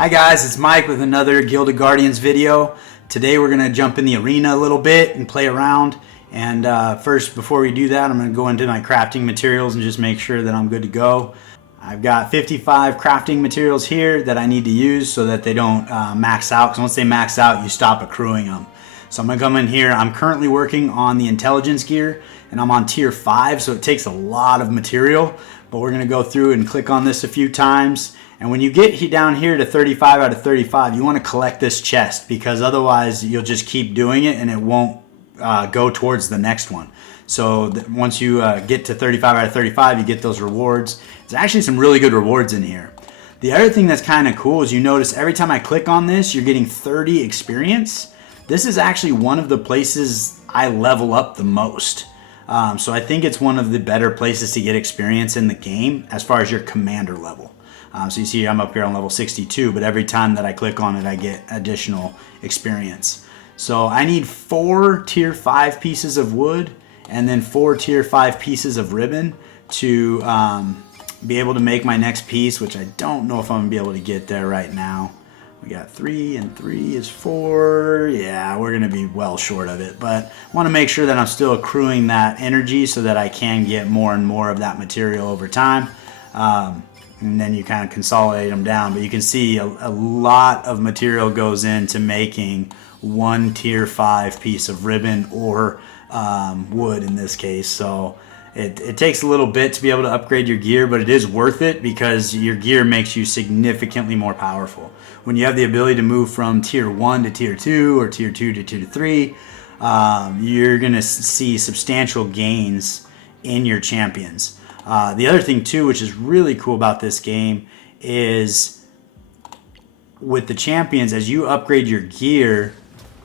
Hi guys, it's Mike with another Gilded Guardians video. Today we're going to jump in the arena a little bit and play around. And first, before we do that, I'm going to go into my crafting materials and just make sure that I'm good to go. I've got 55 crafting materials here that I need to use so that they don't max out, because once they max out, you stop accruing them. So I'm going to come in here. I'm currently working on the intelligence gear, and I'm on tier 5, so it takes a lot of material. But we're going to go through and click on this a few times. And when you get down here to 35 out of 35, you want to collect this chest, because otherwise you'll just keep doing it and it won't go towards the next one. So once you get to 35 out of 35, you get those rewards. There's actually some really good rewards in here. The other thing that's kind of cool is you notice every time I click on this, you're getting 30 experience. This is actually one of the places I level up the most. So I think it's one of the better places to get experience in the game as far as your commander level. So you see I'm up here on level 62, but every time that I click on it, I get additional experience. So I need 4 tier 5 pieces of wood and then 4 tier 5 pieces of ribbon to be able to make my next piece, which I don't know if I'm going to be able to get there right now. We got 3 and 3 is 4. Yeah, we're going to be well short of it, but I want to make sure that I'm still accruing that energy so that I can get more and more of that material over time. And then you kind of consolidate them down, but you can see a lot of material goes into making 1 tier 5 piece of ribbon or wood in this case. So it takes a little bit to be able to upgrade your gear, but it is worth it because your gear makes you significantly more powerful. When you have the ability to move from tier 1 to tier 2 or tier 2 to tier 3, you're going to see substantial gains in your champions. The other thing too, which is really cool about this game, is with the champions, as you upgrade your gear,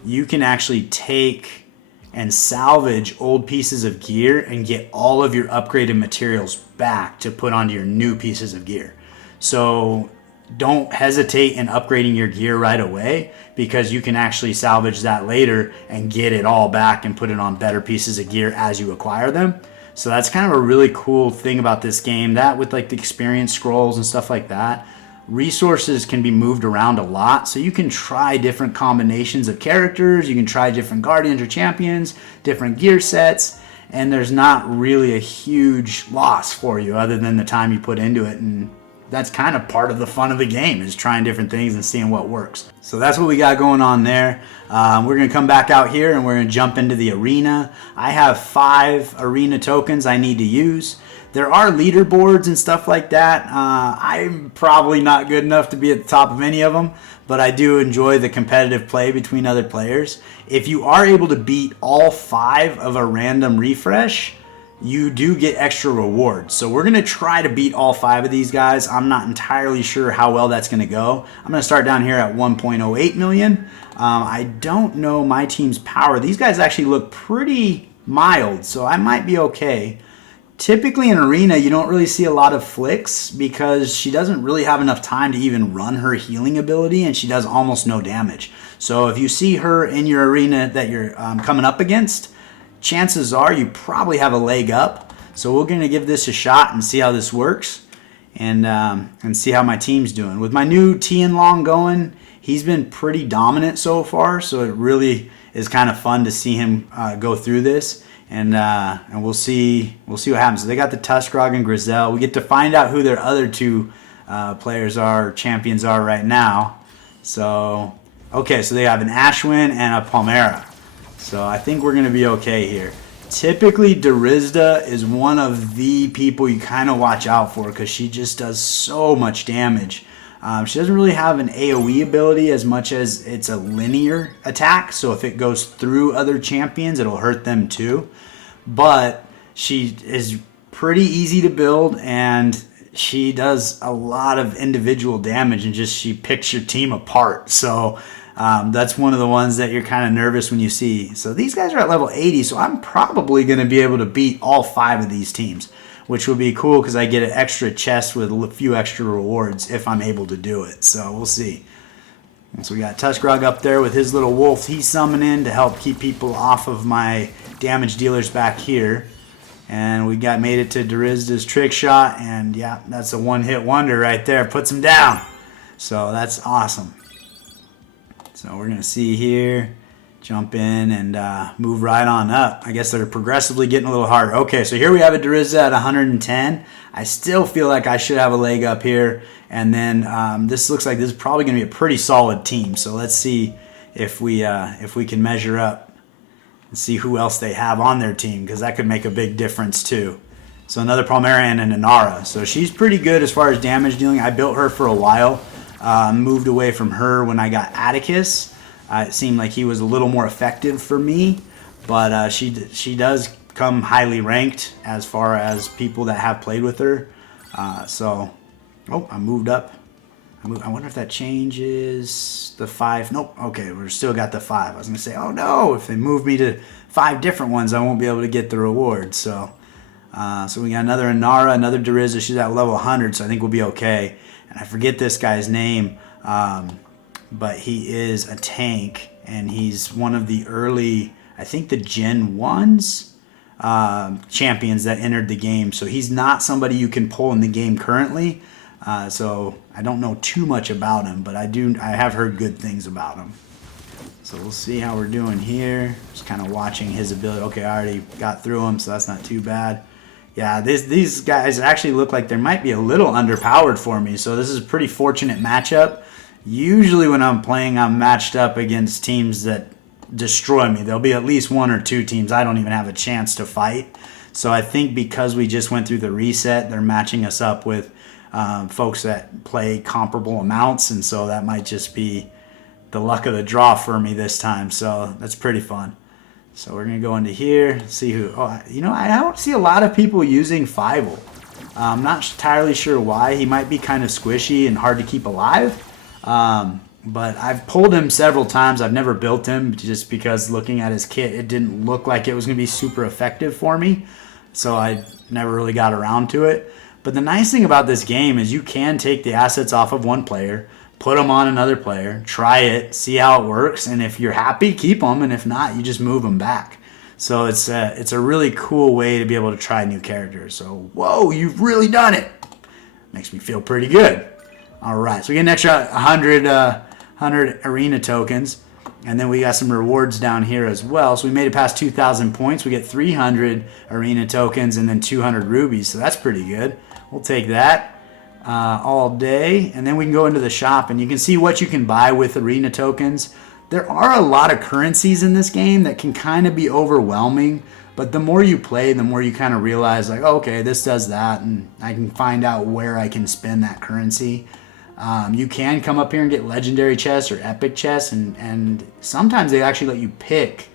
you can actually take and salvage old pieces of gear and get all of your upgraded materials back to put onto your new pieces of gear. So don't hesitate in upgrading your gear right away, because you can actually salvage that later and get it all back and put it on better pieces of gear as you acquire them. So that's kind of a really cool thing about this game, that with like the experience scrolls and stuff like that, resources can be moved around a lot. So you can try different combinations of characters, you can try different guardians or champions, different gear sets, and there's not really a huge loss for you other than the time you put into it. And that's kind of part of the fun of the game, is trying different things and seeing what works. So that's what we got going on there. We're going to come back out here and we're going to jump into the arena. I have 5 arena tokens I need to use. There are leaderboards and stuff like that. I'm probably not good enough to be at the top of any of them, but I do enjoy the competitive play between other players. If you are able to beat all 5 of a random refresh, you do get extra rewards. So we're going to try to beat all 5 of these guys. I'm not entirely sure how well that's going to go. I'm going to start down here at 1.08 million. I don't know my team's power. These guys actually look pretty mild, so I might be okay. Typically in arena, you don't really see a lot of flicks because she doesn't really have enough time to even run her healing ability, and she does almost no damage. So if you see her in your arena that you're coming up against, chances are you probably have a leg up. So we're going to give this a shot and see how this works, and see how my team's doing. With my new TianLong going, he's been pretty dominant so far, so it really is kind of fun to see him go through this, and we'll see what happens. So they got the Tuskrog and Grizel. We get to find out who their other 2 players are, champions are right now. So okay, so they have an Ashwin and a Palmera. So I think we're going to be okay here. Typically, Derisda is one of the people you kind of watch out for because she just does so much damage. She doesn't really have an AoE ability as much as it's a linear attack. So if it goes through other champions, it'll hurt them too. But she is pretty easy to build, and she does a lot of individual damage, and just she picks your team apart. So that's one of the ones that you're kind of nervous when you see. So these guys are at level 80, so I'm probably going to be able to beat all 5 of these teams, which would be cool because I get an extra chest with a few extra rewards if I'm able to do it. So we'll see. And so we got Tuskrog up there with his little wolf he's summoning to help keep people off of my damage dealers back here. And we made it to Derisda's trick shot, and yeah, that's a one-hit wonder right there. Puts him down. So that's awesome. So we're going to see here, jump in and move right on up. I guess they're progressively getting a little harder. Okay, so here we have a Derisda at 110. I still feel like I should have a leg up here. And then this looks like this is probably going to be a pretty solid team. So let's see if we can measure up and see who else they have on their team, because that could make a big difference too. So another Palmera and an Inara. So she's pretty good as far as damage dealing. I built her for a while. Moved away from her when I got Atticus. It seemed like he was a little more effective for me, but she does come highly ranked as far as people that have played with her. Oh, I moved up. I wonder if that changes the 5. Nope. Okay, we're still got the 5. I was gonna say, oh no, if they move me to 5 different ones, I won't be able to get the reward. So we got another Inara, another Derisda. She's at level 100, so I think we'll be okay. And I forget this guy's name, but he is a tank, and he's one of the early, I think the Gen 1s champions that entered the game. So he's not somebody you can pull in the game currently. So I don't know too much about him, but I have heard good things about him. So we'll see how we're doing here. Just kind of watching his ability. Okay, I already got through him, so that's not too bad. Yeah, these guys actually look like they might be a little underpowered for me, so this is a pretty fortunate matchup. Usually when I'm playing, I'm matched up against teams that destroy me. There'll be at least 1 or 2 teams I don't even have a chance to fight. So I think because we just went through the reset, they're matching us up with folks that play comparable amounts, and so that might just be the luck of the draw for me this time. So that's pretty fun. So we're going to go into here, see who... Oh, you know, I don't see a lot of people using Fievel. I'm not entirely sure why. He might be kind of squishy and hard to keep alive. But I've pulled him several times. I've never built him just because looking at his kit, it didn't look like it was going to be super effective for me. So I never really got around to it. But the nice thing about this game is you can take the assets off of one player, put them on another player, try it, see how it works, and if you're happy, keep them, and if not, you just move them back. So it's a really cool way to be able to try new characters. So, whoa, you've really done it. Makes me feel pretty good. All right, so we get an extra 100 arena tokens, and then we got some rewards down here as well. So we made it past 2,000 points. We get 300 arena tokens and then 200 rubies, so that's pretty good. We'll take that. All day, and then we can go into the shop and you can see what you can buy with arena tokens. There are a lot of currencies in this game that can kind of be overwhelming, but the more you play, the more you kind of realize like, oh, okay, this does that, and I can find out where I can spend that currency. You can come up here and get legendary chests or epic chests, and sometimes they actually let you pick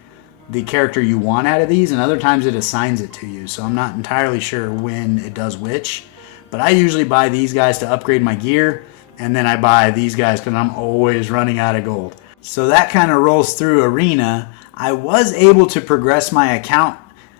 the character you want out of these, and other times it assigns it to you. So I'm not entirely sure when it does which. But I usually buy these guys to upgrade my gear, and then I buy these guys because I'm always running out of gold. So that kind of rolls through Arena. I was able to progress my account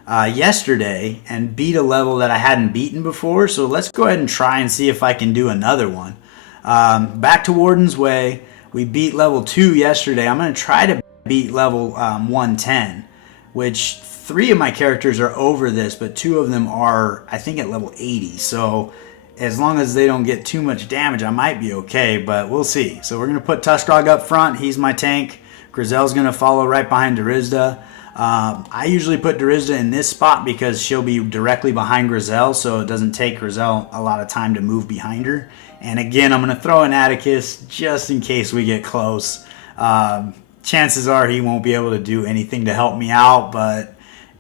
yesterday and beat a level that I hadn't beaten before. So let's go ahead and try and see if I can do another one. Back to Warden's Way. We beat level 2 yesterday. I'm going to try to beat level 110, which 3 of my characters are over this, but 2 of them are, I think, at level 80. So as long as they don't get too much damage, I might be okay, but we'll see. So we're going to put Tuskrog up front. He's my tank. Grizel's going to follow right behind Derisda. I usually put Derisda in this spot because she'll be directly behind Grizel, so it doesn't take Grizel a lot of time to move behind her. And again, I'm going to throw in Atticus just in case we get close. Chances are he won't be able to do anything to help me out, but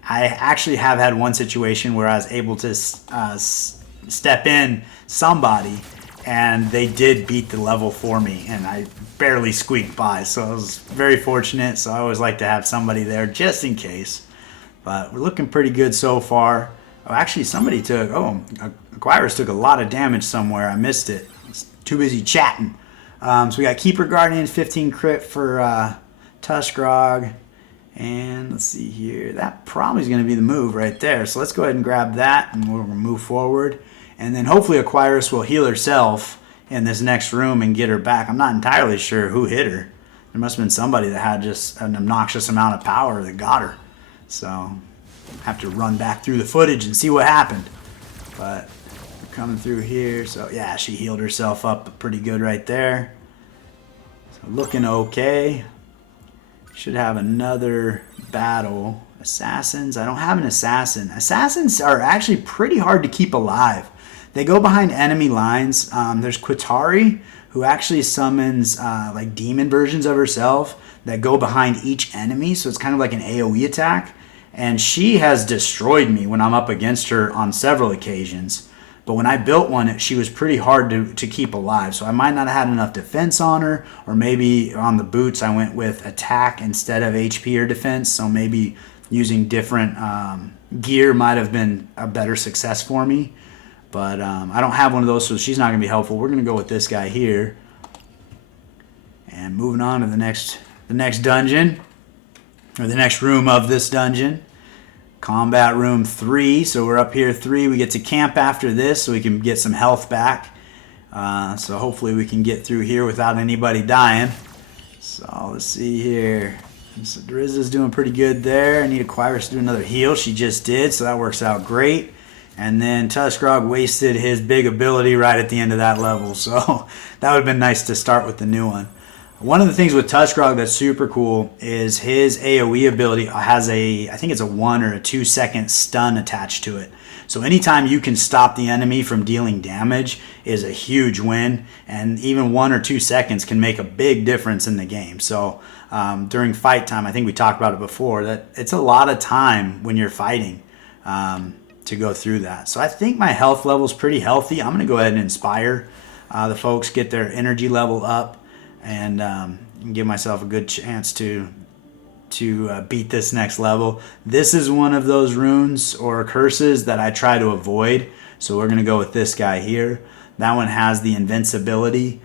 I actually have had one situation where I was able to step in somebody, and they did beat the level for me, and I barely squeaked by. So I was very fortunate. So I always like to have somebody there just in case. But we're looking pretty good so far. Oh, actually, somebody took... Oh, Aquirus took a lot of damage somewhere. I missed it. I was too busy chatting. So we got Keeper Guardian, 15 crit for Tuskrog. And let's see here. That probably is going to be the move right there. So let's go ahead and grab that, and we'll move forward. And then hopefully Aquirus will heal herself in this next room and get her back. I'm not entirely sure who hit her. There must have been somebody that had just an obnoxious amount of power that got her. So have to run back through the footage and see what happened. But coming through here. So yeah, she healed herself up pretty good right there. So looking okay. Should have another battle. Assassins. I don't have an assassin. Assassins are actually pretty hard to keep alive. They go behind enemy lines. There's Qatari, who actually summons like demon versions of herself that go behind each enemy. So it's kind of like an AoE attack. And she has destroyed me when I'm up against her on several occasions. But when I built one, she was pretty hard to keep alive. So I might not have had enough defense on her, or maybe on the boots I went with attack instead of HP or defense. So maybe using different gear might have been a better success for me. But I don't have one of those, so she's not going to be helpful. We're going to go with this guy here. And moving on to the next dungeon, or the next room of this dungeon. Combat room 3, so we're up here 3. We get to camp after this so we can get some health back. So hopefully we can get through here without anybody dying. So let's see here. So Derisda's doing pretty good there. I need Aquyrus to do another heal. She just did, so that works out great. And then Tuskrog wasted his big ability right at the end of that level. So that would have been nice to start with the new one. One of the things with Tuskrog that's super cool is his AoE ability has I think it's a 1 or a 2 second stun attached to it. So anytime you can stop the enemy from dealing damage is a huge win, and even 1 or 2 seconds can make a big difference in the game. So during fight time, I think we talked about it before, that it's a lot of time when you're fighting to go through that. So I think my health level is pretty healthy. I'm going to go ahead and inspire the folks, get their energy level up, and give myself a good chance to beat this next level. This is one of those runes or curses that I try to avoid, so we're going to go with this guy here. That one has the invincibility,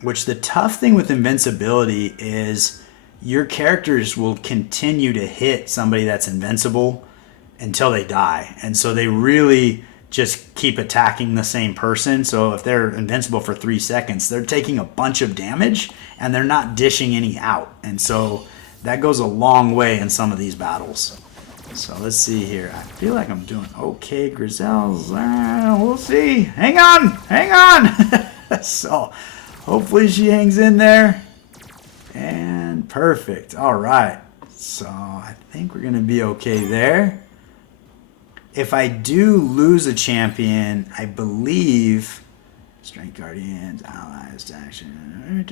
which the tough thing with invincibility is your characters will continue to hit somebody that's invincible until they die, and so they really just keep attacking the same person. So if they're invincible for 3 seconds, they're taking a bunch of damage and they're not dishing any out. And so that goes a long way in some of these battles. So let's see here. I feel like I'm doing okay. Grizel's, we'll see. Hang on. So hopefully she hangs in there. And perfect. All right. So I think we're going to be okay there. If I do lose a champion, I believe Strength Guardians, Allies, Action.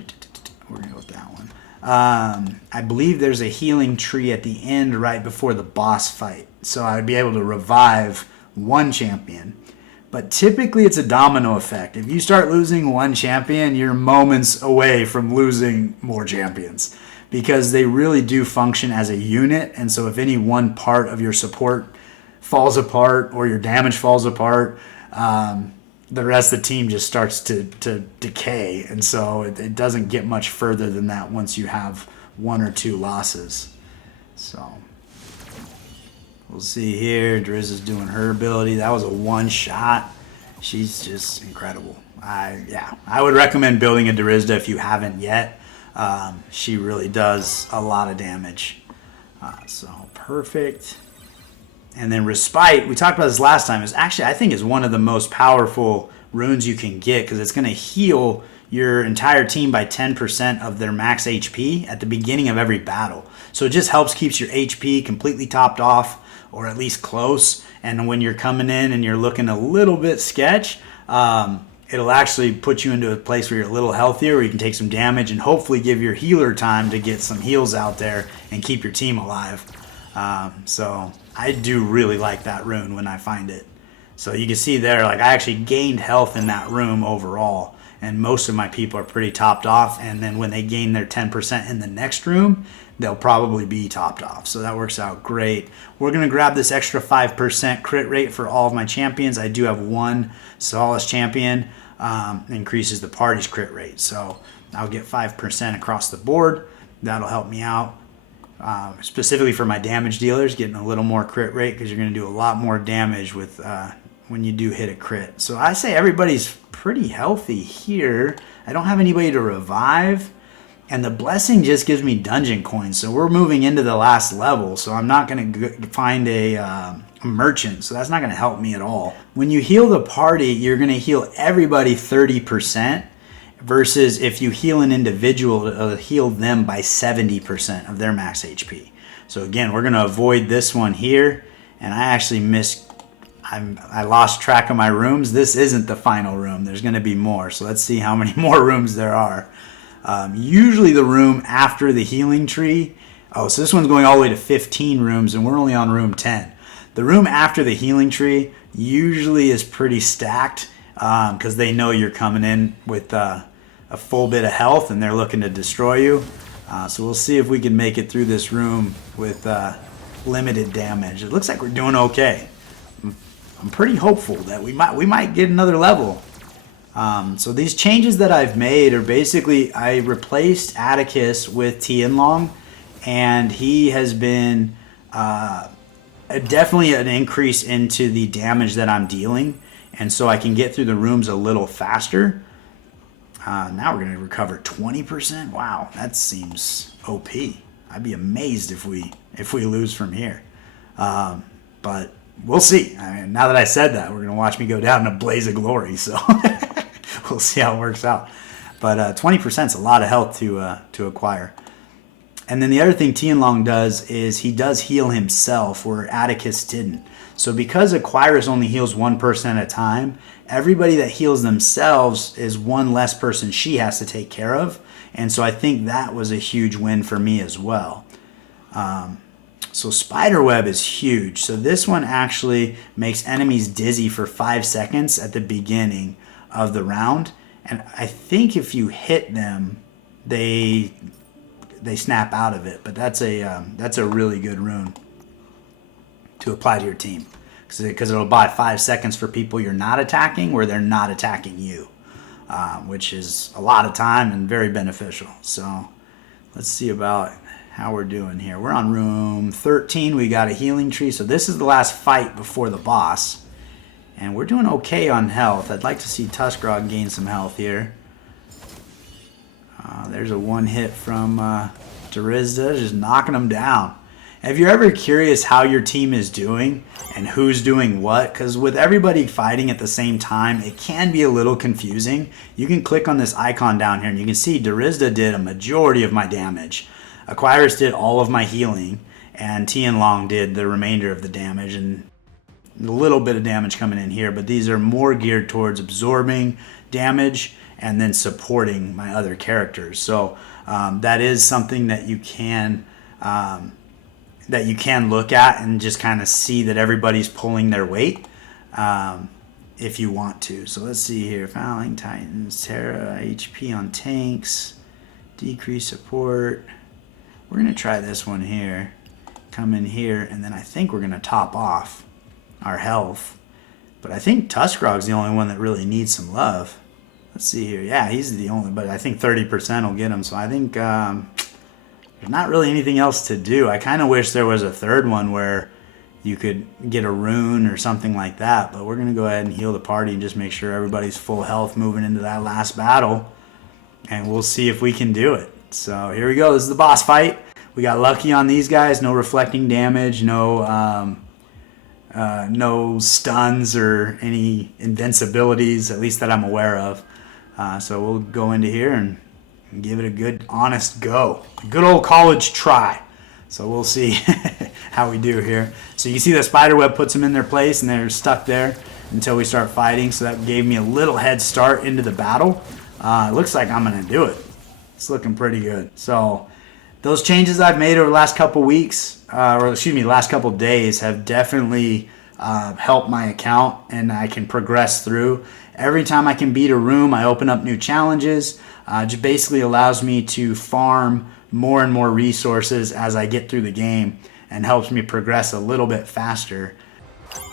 We're going to go with that one. I believe there's a healing tree at the end right before the boss fight. So I would be able to revive one champion. But typically it's a domino effect. If you start losing one champion, you're moments away from losing more champions, because they really do function as a unit. And so if any one part of your support falls apart or your damage falls apart, the rest of the team just starts to decay, and so it doesn't get much further than that once you have 1 or 2 losses. So we'll see here. Derisda's doing her ability. That was a 1 shot. She's just incredible. I would recommend building a Derisda if you haven't yet. She really does a lot of damage. So perfect. And then Respite, we talked about this last time, is actually, I think, is one of the most powerful runes you can get, because it's going to heal your entire team by 10% of their max HP at the beginning of every battle. So it just helps keeps your HP completely topped off, or at least close. And when you're coming in and you're looking a little bit sketch, it'll actually put you into a place where you're a little healthier, where you can take some damage and hopefully give your healer time to get some heals out there and keep your team alive. So I do really like that rune when I find it. So you can see there, like, I actually gained health in that room overall, and most of my people are pretty topped off. And then when they gain their 10% in the next room, they'll probably be topped off. So that works out great. We're going to grab this extra 5% crit rate for all of my champions. I do have one Solace champion, increases the party's crit rate. So I'll get 5% across the board. That'll help me out. Specifically for my damage dealers, getting a little more crit rate, because you're going to do a lot more damage with when you do hit a crit. So I say everybody's pretty healthy here. I don't have anybody to revive, and the blessing just gives me dungeon coins. So we're moving into the last level, so I'm not going to find a a merchant, so that's not going to help me at all. When you heal the party, you're going to heal everybody 30%, versus if you heal an individual, it'll heal them by 70% of their max HP. So again, we're going to avoid this one here, and I actually I lost track of my rooms. This isn't the final room. There's going to be more, so let's see how many more rooms there are. Usually the room after the healing tree, so this one's going all the way to 15 rooms, and we're only on room 10. The room after the healing tree usually is pretty stacked, because they know you're coming in with a full bit of health and they're looking to destroy you. So we'll see if we can make it through this room with limited damage. It looks like we're doing okay. I'm pretty hopeful that we might get another level. So these changes that I've made are basically, I replaced Atticus with TianLong, and he has been definitely an increase into the damage that I'm dealing, and so I can get through the rooms a little faster. Now we're going to recover 20%. Wow, that seems OP. I'd be amazed if we lose from here. But we'll see. I mean, now that I said that, we're going to watch me go down in a blaze of glory. So we'll see how it works out. But 20% is a lot of health to acquire. And then the other thing TianLong does is he does heal himself, where Atticus didn't. So because Acquirus only heals one person at a time, everybody that heals themselves is one less person she has to take care of. And so I think that was a huge win for me as well. So Spiderweb is huge. So this one actually makes enemies dizzy for 5 seconds at the beginning of the round. And I think if you hit them, they snap out of it. But that's a really good rune to apply to your team, because it'll buy 5 seconds for people you're not attacking where they're not attacking you, which is a lot of time and very beneficial. So let's see about how we're doing here. We're on room 13. We got a healing tree. So this is the last fight before the boss, and we're doing okay on health. I'd like to see Tuskrog gain some health here. There's a one hit from Derisda, just knocking him down. If you're ever curious how your team is doing and who's doing what, because with everybody fighting at the same time, it can be a little confusing. You can click on this icon down here and you can see Derisda did a majority of my damage. Acquirus did all of my healing, and TianLong did the remainder of the damage, and a little bit of damage coming in here, but these are more geared towards absorbing damage and then supporting my other characters. So that is something that you can look at and just kind of see that everybody's pulling their weight if you want to. So let's see here. Fouling Titans, Terra, HP on tanks, decrease support. We're going to try this one here. Come in here, and then I think we're going to top off our health. But I think Tuskrog's the only one that really needs some love. Let's see here. Yeah, he's the only, but I think 30% will get him. So I think there's not really anything else to do. I kind of wish there was a third one where you could get a rune or something like that. But we're going to go ahead and heal the party and just make sure everybody's full health moving into that last battle. And we'll see if we can do it. So here we go. This is the boss fight. We got lucky on these guys. No reflecting damage. No stuns or any invincibilities, at least that I'm aware of. So we'll go into here and give it a good, honest go. A good old college try. So we'll see how we do here. So you see the spiderweb puts them in their place, and they're stuck there until we start fighting. So that gave me a little head start into the battle. It looks like I'm going to do it. It's looking pretty good. So those changes I've made over the last couple weeks, last couple days, have definitely helped my account, and I can progress through. Every time I can beat a room, I open up new challenges. Just basically allows me to farm more and more resources as I get through the game, and helps me progress a little bit faster.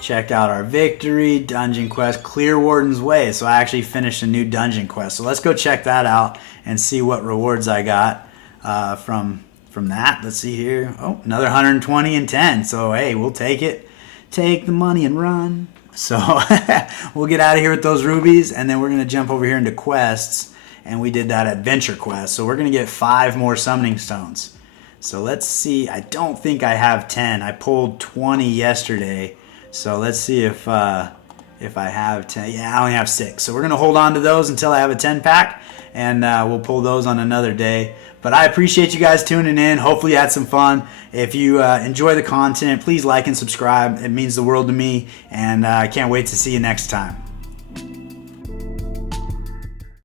Check out our victory, dungeon quest, Clearwarden's Way. So I actually finished a new dungeon quest. So let's go check that out and see what rewards I got from that. Let's see here. Oh, another 120 and 10. So hey, we'll take it. Take the money and run. So we'll get out of here with those rubies, and then we're going to jump over here into quests. And we did that adventure quest. So we're going to get 5 more summoning stones. So let's see. I don't think I have 10. I pulled 20 yesterday. So let's see if I have 10. Yeah, I only have 6. So we're going to hold on to those until I have a 10 pack, and we'll pull those on another day. But I appreciate you guys tuning in. Hopefully you had some fun. If you enjoy the content, please like and subscribe. It means the world to me, and I can't wait to see you next time.